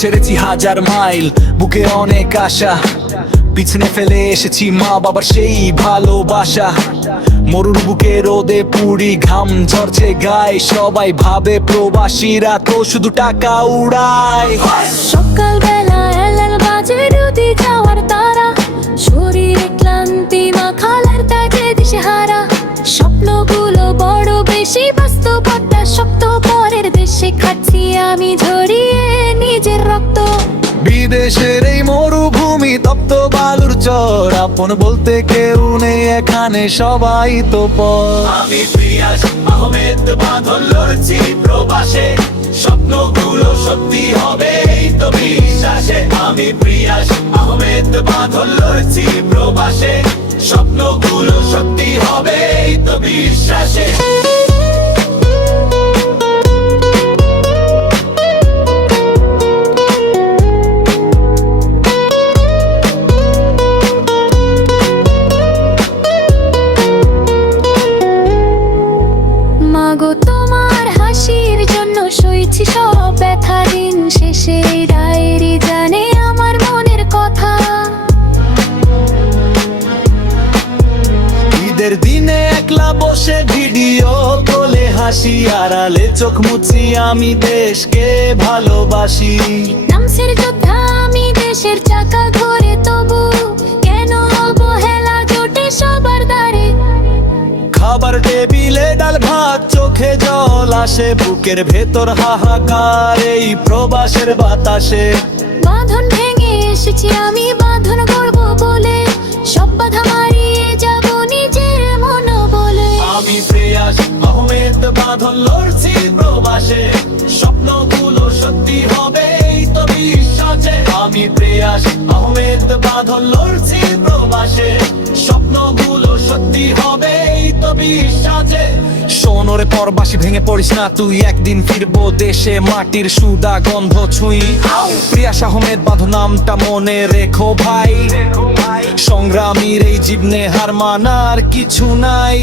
ছেড়েছি হাজার মাইল, বুকে অনেক আশা, পিছনে ফেলে এসেছি মা বাবার সেই ভালোবাসা। মরুর বুকে রোদে পুড়ি, ঘাম ঝরছে গায়ে, সবাই ভাবে প্রবাসীরা তো শুধু টাকা উড়ায়। সকালবেলা এলাল বাজে রুটি যাওয়ার তারা, শরীরে ক্লান্তি মাখালার তাজে দিশেহারা। স্বপ্নগুলো বড় বেশি, বাস্তবতা শক্ত, পরের দেশে খাচ্ছি আমি ঝরিয়ে নিজের রক্ত। বিদেশের এই মরুভূমি, তপ্ত বালুর চর, আপন বলতে কেউ নেই এখানে, সবাই তো পর। আমি প্রিয়াস আহমেদ বাঁধন লড়ছি প্রবাসে, স্বপ্নগুলো সত্যি হবে এই তো বিশ্বাসে। আমি প্রিয়াস আহমেদ বাঁধন লড়ছি প্রবাসে, স্বপ্নগুলো সত্যি হবে এই তো বিশ্বাসে। মাগো তোমার হাসির জন্য সইছি সব ব্যথা, দিন শেষে ডায়েরি জানে আমার মনের কথা। ঈদের দিনে একলা বসে ভিডিও বলে হাসি, আড়ালে চোখ মুছি আমি দেশকে ভালোবাসি। নামসের যোদ্ধা আমি, দেশের চাকা ঘোরে তবু কেন অবহেলা জোটে সবার দ্বারে। খাবার টেবিলে ডাল ভাত, চোখে জল আসে, বুকের ভেতর হাহাকার এই প্রবাসের বাতাসে। বাঁধন ভেঙে এসেছি আমি, বাঁধন গর্ব বলে, সব বাধা মারিয়ে যাব নিজের মন বলে। আমি প্রিয়াস আহমেদ বাঁধন লড়ছি প্রবাসে, স্বপ্নগুলো সত্যি হবে এই তো বিশ্বাসে। আমি প্রিয়াস আহমেদ বাঁধন লড়ছি প্রবাসে, স্বপ্নগুলো সত্যি হবে এই তো বিশ্বাসে। সোনরে পরবাসী ভেঙে পড়িস না তুই, একদিন ফিরবো দেশে, মাটির সুদা গন্ধ ছুঁই। প্রিয়াস আহমেদ বাঁধন নামটা মনে রেখো ভাই, সংগ্রামীর এই জীবনে হার মানার কিছু নাই।